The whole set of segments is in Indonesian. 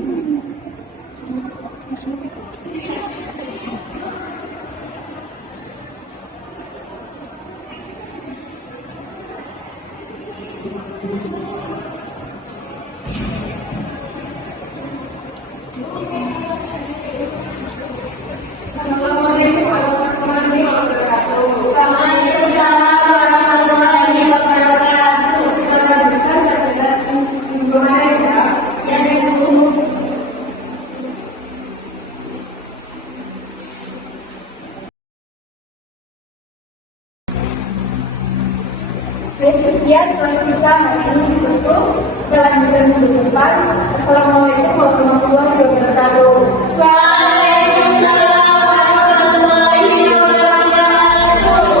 Assalamualaikum warahmatullahi wabarakatuh. Waalaikumsalam warahmatullahi wabarakatuh. Kita lanjutkan pelajaran minggu kemarin ya, yang ditunggu. Baik, sekian kelas kita hari ini ditutup. Kita lanjutkan minggu depan. Assalamualaikum warahmatullahi wabarakatuh. Waalaikumsalam warahmatullahi wabarakatuh.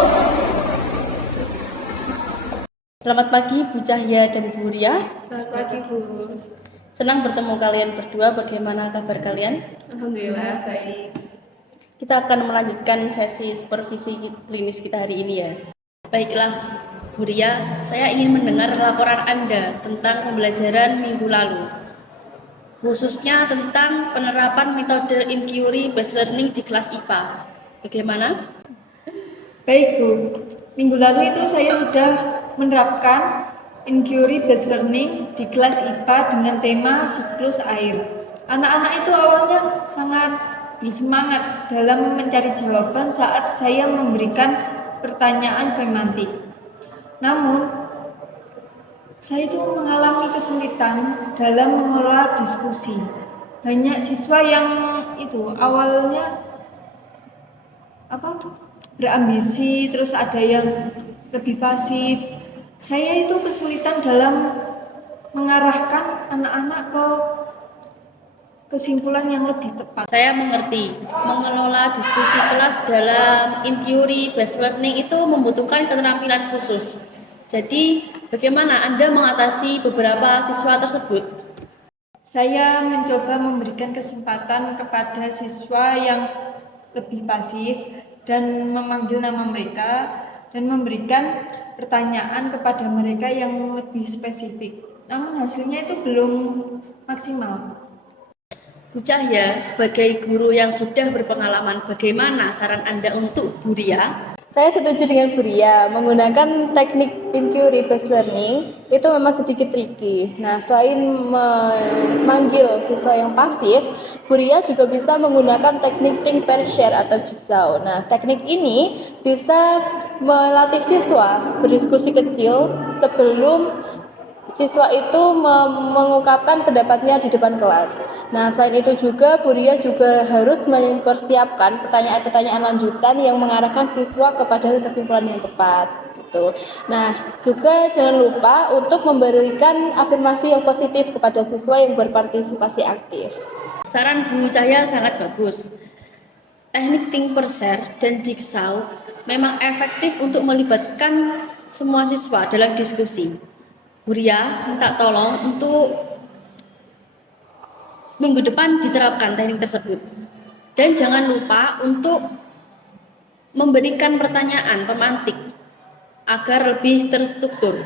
Selamat pagi Bu Cahya dan Bu Ria. Selamat pagi Bu. Senang bertemu kalian berdua. Bagaimana kabar kalian? Alhamdulillah baik. Kita akan melanjutkan sesi supervisi klinis kita hari ini ya. Baiklah Bu Ria, saya ingin mendengar laporan Anda tentang pembelajaran minggu lalu, khususnya tentang penerapan metode inquiry based learning di kelas IPA. Bagaimana? Baik Bu, minggu lalu itu saya sudah menerapkan inquiry based learning di kelas IPA dengan tema siklus air. Anak-anak itu awalnya sangat bersemangat dalam mencari jawaban saat saya memberikan pertanyaan semantik. Namun, saya itu mengalami kesulitan dalam mengelola diskusi. Banyak siswa yang itu awalnya berambisi, terus ada yang lebih pasif. Saya itu kesulitan dalam mengarahkan anak-anak ke kesimpulan yang lebih tepat. Saya mengerti, mengelola diskusi kelas dalam inquiry based learning itu membutuhkan keterampilan khusus. Jadi, bagaimana Anda mengatasi beberapa siswa tersebut? Saya mencoba memberikan kesempatan kepada siswa yang lebih pasif dan memanggil nama mereka dan memberikan pertanyaan kepada mereka yang lebih spesifik. Namun hasilnya itu belum maksimal. Bu Cahya, sebagai guru yang sudah berpengalaman, bagaimana saran Anda untuk Bu Ria? Saya setuju dengan Bu Ria, menggunakan teknik inquiry based learning itu memang sedikit tricky. Nah, selain memanggil siswa yang pasif, Bu Ria juga bisa menggunakan teknik think pair share atau jigsaw. Nah, teknik ini bisa melatih siswa berdiskusi kecil sebelum siswa itu mengungkapkan pendapatnya di depan kelas. Nah, selain itu juga Bu Ria juga harus mempersiapkan pertanyaan-pertanyaan lanjutan yang mengarahkan siswa kepada kesimpulan yang tepat. Gitu. Nah, juga jangan lupa untuk memberikan afirmasi yang positif kepada siswa yang berpartisipasi aktif. Saran Bu Cahya sangat bagus. Teknik think pair share dan jigsaw memang efektif untuk melibatkan semua siswa dalam diskusi. Bu Ria minta tolong untuk minggu depan diterapkan teknik tersebut. Dan jangan lupa untuk memberikan pertanyaan pemantik agar lebih terstruktur.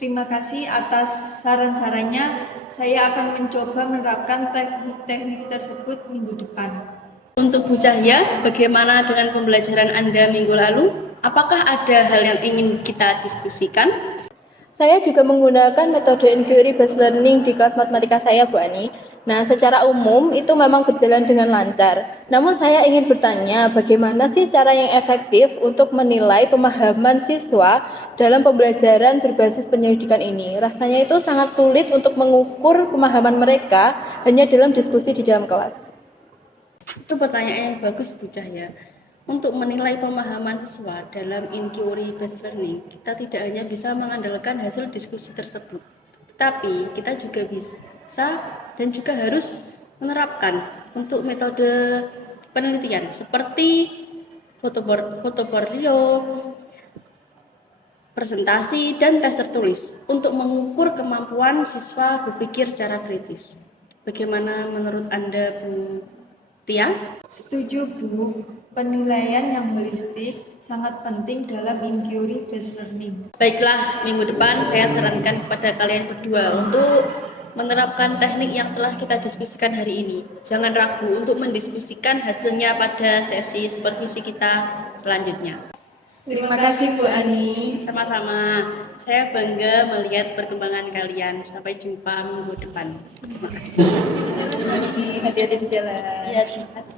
Terima kasih atas saran-sarannya. Saya akan mencoba menerapkan teknik-teknik tersebut minggu depan. Untuk Bu Cahya, bagaimana dengan pembelajaran Anda minggu lalu? Apakah ada hal yang ingin kita diskusikan? Saya juga menggunakan metode inquiry based learning di kelas matematika saya, Bu Ani. Nah, secara umum itu memang berjalan dengan lancar. Namun saya ingin bertanya, bagaimana sih cara yang efektif untuk menilai pemahaman siswa dalam pembelajaran berbasis penyelidikan ini? Rasanya itu sangat sulit untuk mengukur pemahaman mereka hanya dalam diskusi di dalam kelas. Itu pertanyaan yang bagus, Bu Cahya. Untuk menilai pemahaman siswa dalam inquiry based learning, kita tidak hanya bisa mengandalkan hasil diskusi tersebut, tetapi kita juga bisa dan juga harus menerapkan untuk metode penelitian seperti fotoportfolio, presentasi, dan tes tertulis untuk mengukur kemampuan siswa berpikir secara kritis. Bagaimana menurut Anda, Bu Ria? Setuju Bu, penilaian yang holistik sangat penting dalam inquiry based learning. Baiklah, minggu depan saya sarankan kepada kalian berdua untuk menerapkan teknik yang telah kita diskusikan hari ini. Jangan ragu untuk mendiskusikan hasilnya pada sesi supervisi kita selanjutnya. Terima kasih Bu Ani. Sama-sama, saya bangga melihat perkembangan kalian. Sampai jumpa minggu depan. Terima kasih. Hati-hati di jalan. Iya, terima kasih.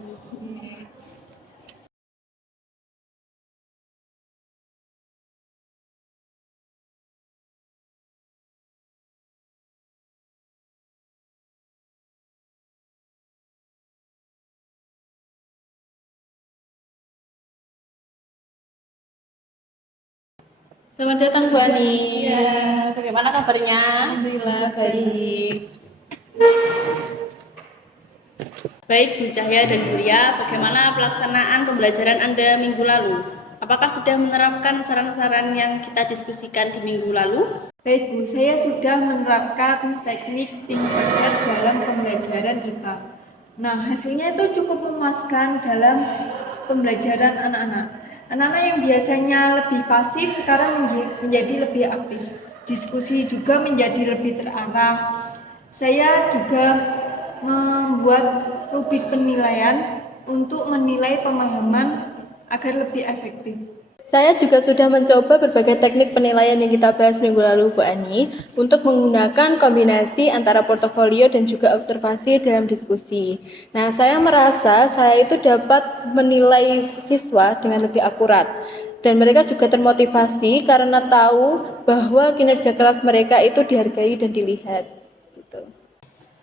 Selamat datang Bu Ani. Iya, bagaimana kabarnya? Alhamdulillah baik. Baik Bu Cahya dan Bu Ria, bagaimana pelaksanaan pembelajaran Anda minggu lalu? Apakah sudah menerapkan saran-saran yang kita diskusikan di minggu lalu? Baik Bu, saya sudah menerapkan teknik think first dalam pembelajaran IPA. Nah, hasilnya itu cukup memuaskan dalam pembelajaran anak-anak. Anak-anak yang biasanya lebih pasif sekarang menjadi lebih aktif. Diskusi juga menjadi lebih terarah. Saya juga membuat rubrik penilaian untuk menilai pemahaman agar lebih efektif. Saya juga sudah mencoba berbagai teknik penilaian yang kita bahas minggu lalu, Bu Ani, untuk menggunakan kombinasi antara portofolio dan juga observasi dalam diskusi. Nah, saya merasa saya itu dapat menilai siswa dengan lebih akurat. Dan mereka juga termotivasi karena tahu bahwa kinerja kelas mereka itu dihargai dan dilihat. Gitu.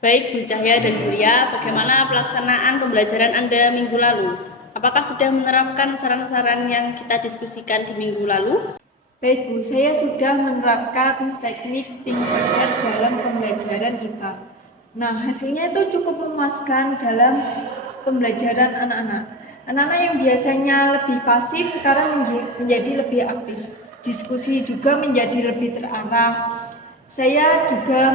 Baik Bu Cahya dan Bu Ria, bagaimana pelaksanaan pembelajaran Anda minggu lalu? Apakah sudah menerapkan saran-saran yang kita diskusikan di minggu lalu? Baik Bu, saya sudah menerapkan teknik think first dalam pembelajaran IPA. Nah, hasilnya itu cukup memuaskan dalam pembelajaran anak-anak. Anak-anak yang biasanya lebih pasif sekarang menjadi lebih aktif. Diskusi juga menjadi lebih terarah. Saya juga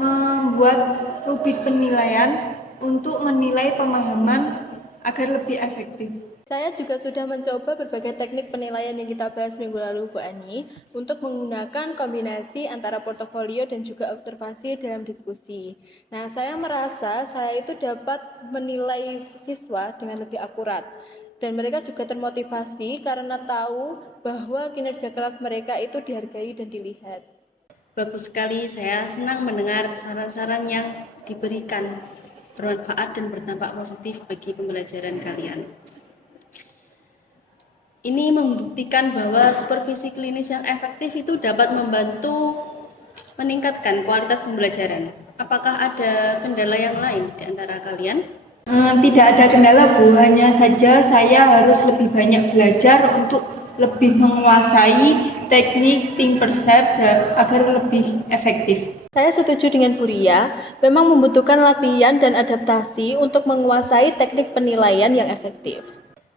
membuat rubrik penilaian untuk menilai pemahaman agar lebih efektif. Saya juga sudah mencoba berbagai teknik penilaian yang kita bahas minggu lalu, Bu Ani, untuk menggunakan kombinasi antara portofolio dan juga observasi dalam diskusi. Nah, saya merasa saya itu dapat menilai siswa dengan lebih akurat. Dan mereka juga termotivasi karena tahu bahwa kinerja kelas mereka itu dihargai dan dilihat. Bagus sekali, saya senang mendengar saran-saran yang diberikan bermanfaat dan berdampak positif bagi pembelajaran kalian. Ini membuktikan bahwa supervisi klinis yang efektif itu dapat membantu meningkatkan kualitas pembelajaran. Apakah ada kendala yang lain di antara kalian? Tidak ada kendala Bu, hanya saja saya harus lebih banyak belajar untuk lebih menguasai teknik think perceive agar lebih efektif. Saya setuju dengan Bu Ria, memang membutuhkan latihan dan adaptasi untuk menguasai teknik penilaian yang efektif.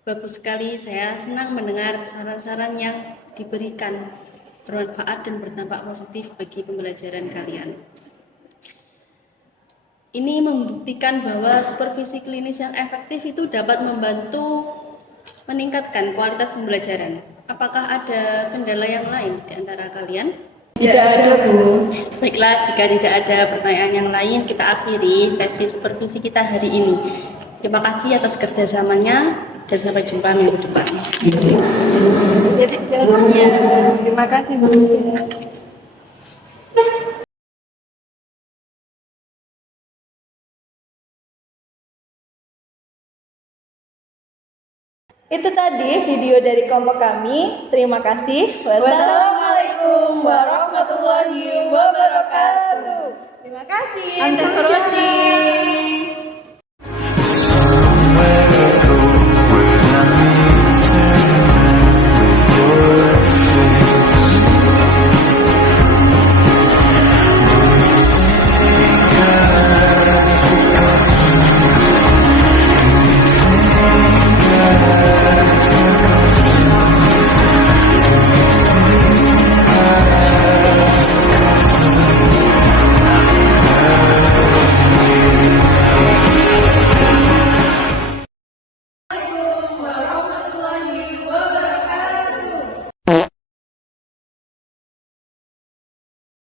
Bagus sekali, saya senang mendengar saran-saran yang diberikan bermanfaat dan berdampak positif bagi pembelajaran kalian. Ini membuktikan bahwa supervisi klinis yang efektif itu dapat membantu meningkatkan kualitas pembelajaran. Apakah ada kendala yang lain di antara kalian? Tidak ada Bu. Baiklah, jika tidak ada pertanyaan yang lain, kita akhiri sesi supervisi kita hari ini. Terima kasih atas kerjasamanya dan sampai jumpa minggu depan. Terima kasih Bu. Itu tadi video dari kelompok kami. Terima kasih. Wassalamualaikum warahmatullahi wabarakatuh. Terima kasih. Thanks for watching.